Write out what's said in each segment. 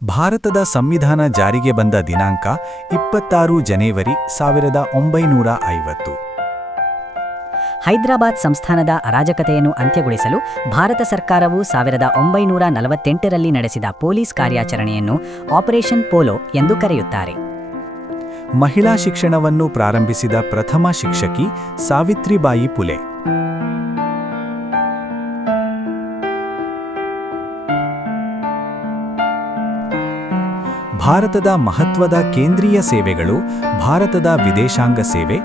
ಭಾರತದ ಸಂವಿಧಾನ ಜಾರಿಗೆ ಬಂದ ದಿನಾಂಕ 26 ಜನವರಿ 1950. ಹೈದರಾಬಾದ್ ಸಂಸ್ಥಾನದ ಅರಾಜಕತೆಯನ್ನು ಅಂತ್ಯಗೊಳಿಸಲು ಭಾರತ ಸರ್ಕಾರವು 1948ರಲ್ಲಿ ನಡೆಸಿದ ಪೊಲೀಸ್ ಕಾರ್ಯಾಚರಣೆಯನ್ನು ಆಪರೇಷನ್ ಪೋಲೋ ಎಂದು ಕರೆಯುತ್ತಾರೆ. ಮಹಿಳಾ ಶಿಕ್ಷಣವನ್ನು ಪ್ರಾರಂಭಿಸಿದ ಪ್ರಥಮ ಶಿಕ್ಷಕಿ ಸಾವಿತ್ರಿಬಾಯಿ ಫುಲೆ. ಭಾರತದ ಮಹತ್ವದ ಕೇಂದ್ರೀಯ ಸೇವೆಗಳು ಭಾರತದ ವಿದೇಶಾಂಗ ಸೇವೆ,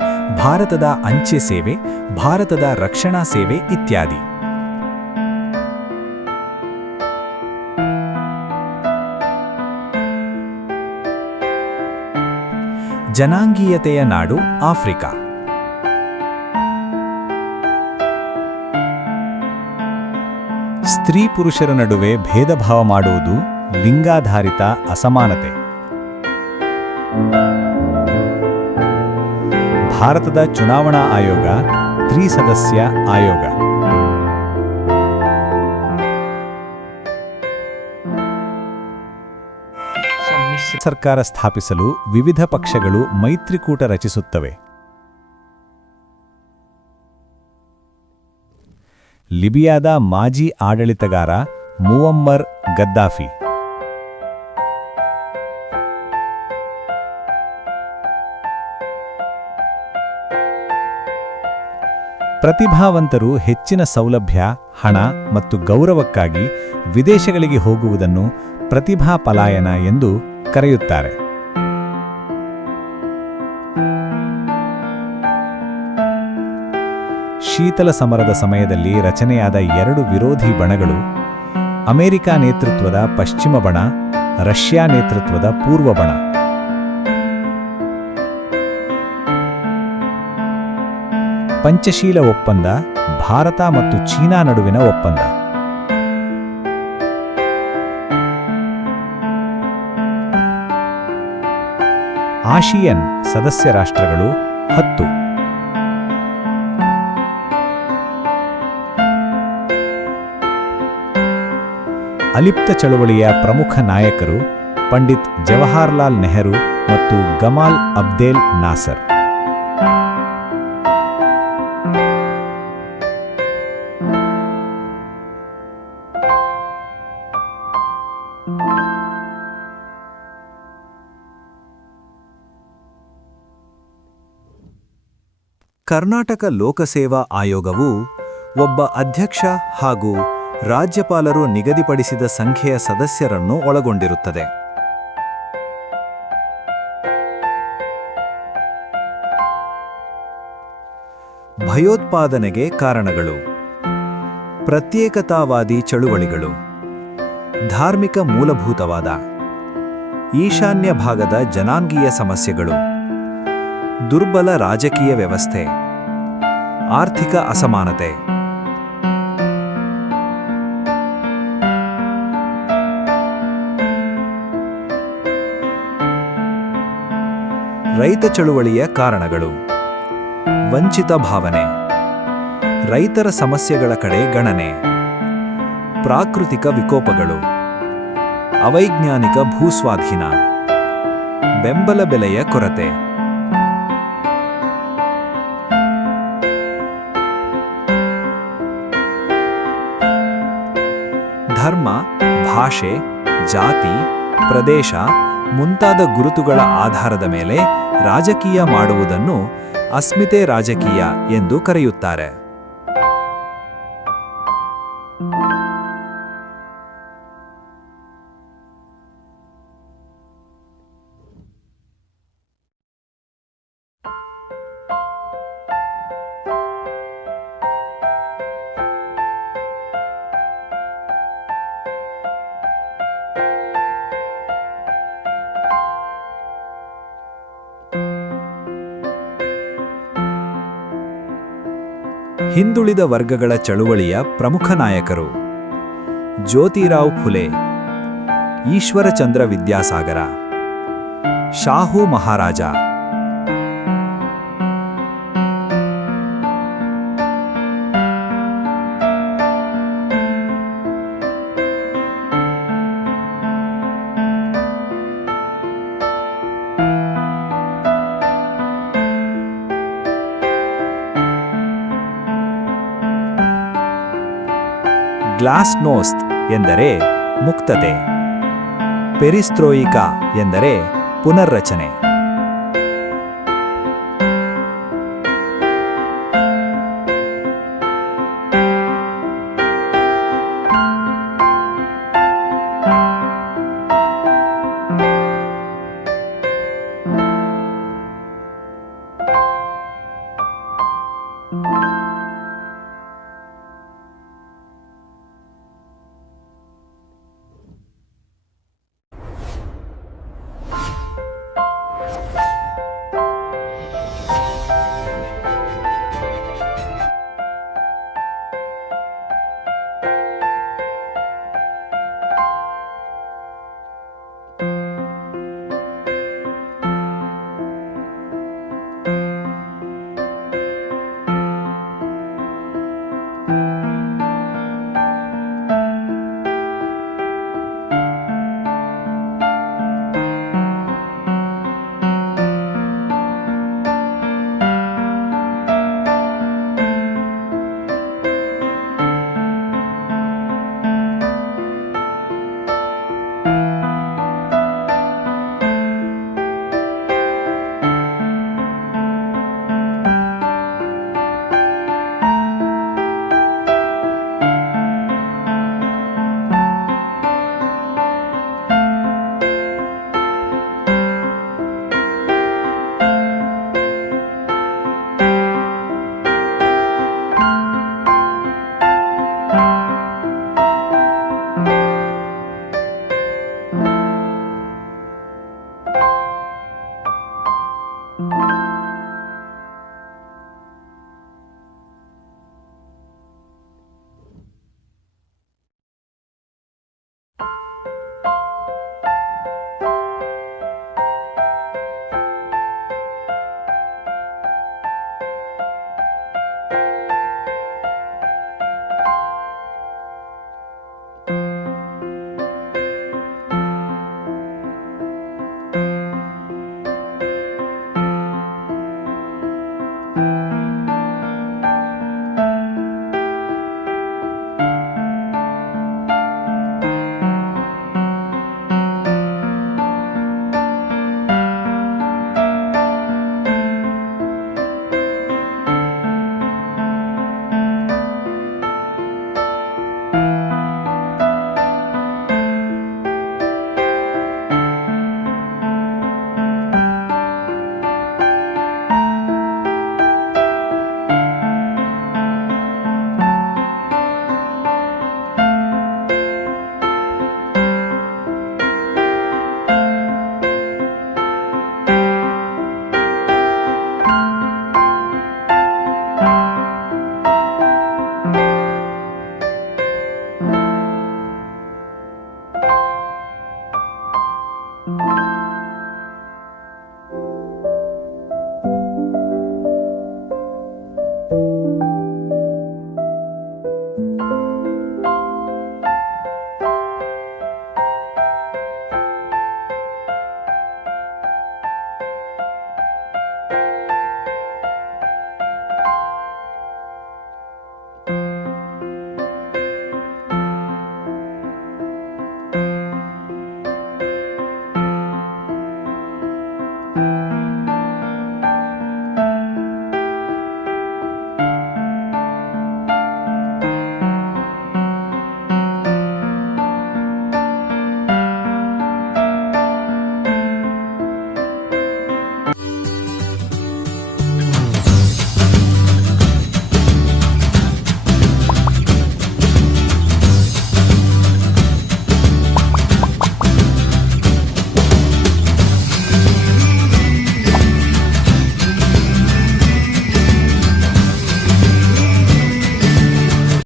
ಭಾರತದ ಅಂಚೆ ಸೇವೆ, ಭಾರತದ ರಕ್ಷಣಾ ಸೇವೆ ಇತ್ಯಾದಿ. ಜನಾಂಗೀಯತೆಯ ನಾಡು ಆಫ್ರಿಕಾ. ಸ್ತ್ರೀ ಪುರುಷರ ನಡುವೆ ಭೇದಭಾವ ಮಾಡುವುದು ಲಿಂಗಾಧಾರಿತ ಅಸಮಾನತೆ. ಭಾರತದ ಚುನಾವಣಾ ಆಯೋಗ ತ್ರಿಸದಸ್ಯ ಆಯೋಗ. ಸರ್ಕಾರ ಸ್ಥಾಪಿಸಲು ವಿವಿಧ ಪಕ್ಷಗಳು ಮೈತ್ರಿಕೂಟ ರಚಿಸುತ್ತವೆ. ಲಿಬಿಯಾದ ಮಾಜಿ ಆಡಳಿತಗಾರ ಮುಅಮ್ಮರ್ ಗದ್ದಾಫಿ. ಪ್ರತಿಭಾವಂತರು ಹೆಚ್ಚಿನ ಸೌಲಭ್ಯ, ಹಣ ಮತ್ತು ಗೌರವಕ್ಕಾಗಿ ವಿದೇಶಗಳಿಗೆ ಹೋಗುವುದನ್ನು ಪ್ರತಿಭಾ ಪಲಾಯನ ಎಂದು ಕರೆಯುತ್ತಾರೆ. ಶೀತಲ ಸಮರದ ಸಮಯದಲ್ಲಿ ರಚನೆಯಾದ ಎರಡು ವಿರೋಧಿ ಬಣಗಳು, ಅಮೆರಿಕ ನೇತೃತ್ವದ ಪಶ್ಚಿಮ ಬಣ, ರಷ್ಯಾ ನೇತೃತ್ವದ ಪೂರ್ವ ಬಣ. ಪಂಚಶೀಲ ಒಪ್ಪಂದ, ಭಾರತ ಮತ್ತು ಚೀನಾ ನಡುವಿನ ಒಪ್ಪಂದ. ಆಸಿಯಾನ್ ಸದಸ್ಯ ರಾಷ್ಟ್ರಗಳು 10. ಅಲಿಪ್ತ ಚಳವಳಿಯ ಪ್ರಮುಖ ನಾಯಕರು ಪಂಡಿತ್ ಜವಾಹರ್ಲಾಲ್ ನೆಹರು ಮತ್ತು ಗಮಾಲ್ ಅಬ್ದೇಲ್ ನಾಸರ್. ಕರ್ನಾಟಕ ಲೋಕಸೇವಾ ಆಯೋಗವು ಒಬ್ಬ ಅಧ್ಯಕ್ಷ ಹಾಗೂ ರಾಜ್ಯಪಾಲರು ನಿಗದಿಪಡಿಸಿದ ಸಂಖ್ಯೆಯ ಸದಸ್ಯರನ್ನು ಒಳಗೊಂಡಿರುತ್ತದೆ. ಭಯೋತ್ಪಾದನೆಗೆ ಕಾರಣಗಳು, ಪ್ರತ್ಯೇಕತಾವಾದಿ ಚಳುವಳಿಗಳು, ಧಾರ್ಮಿಕ ಮೂಲಭೂತವಾದ, ಈಶಾನ್ಯ ಭಾಗದ ಜನಾಂಗೀಯ ಸಮಸ್ಯೆಗಳು, ದುರ್ಬಲ ರಾಜಕೀಯ ವ್ಯವಸ್ಥೆ, ಆರ್ಥಿಕ ಅಸಮಾನತೆ. ರೈತ ಚಳುವಳಿಯ ಕಾರಣಗಳು, ವಂಚಿತ ಭಾವನೆ, ರೈತರ ಸಮಸ್ಯೆಗಳ ಕಡೆ ಗಣನೆ, ಪ್ರಾಕೃತಿಕ ವಿಕೋಪಗಳು, ಅವೈಜ್ಞಾನಿಕ ಭೂಸ್ವಾಧೀನ, ಬೆಂಬಲ ಬೆಲೆಯ ಕೊರತೆ. ಧರ್ಮ, ಭಾಷೆ, ಜಾತಿ, ಪ್ರದೇಶ ಮುಂತಾದ ಗುರುತುಗಳ ಆಧಾರದ ಮೇಲೆ ರಾಜಕೀಯ ಮಾಡುವುದನ್ನು ಅಸ್ಮಿತೆ ರಾಜಕೀಯ ಎಂದು ಕರೆಯುತ್ತಾರೆ. ಹಿಂದುಳಿದ ವರ್ಗಗಳ ಚಳುವಳಿಯ ಪ್ರಮುಖ ನಾಯಕರು ಜ್ಯೋತಿರಾವ್ ಫುಲೆ, ಈಶ್ವರಚಂದ್ರ ವಿದ್ಯಾಸಾಗರ, ಶಾಹು ಮಹಾರಾಜ. ಗ್ಲಾಸ್ನೋಸ್ತ್ ಎಂದರೆ ಮುಕ್ತತೆ. ಪೆರಿಸ್ಟ್ರೋಯಿಕಾ ಎಂದರೆ ಪುನರ್ರಚನೆ.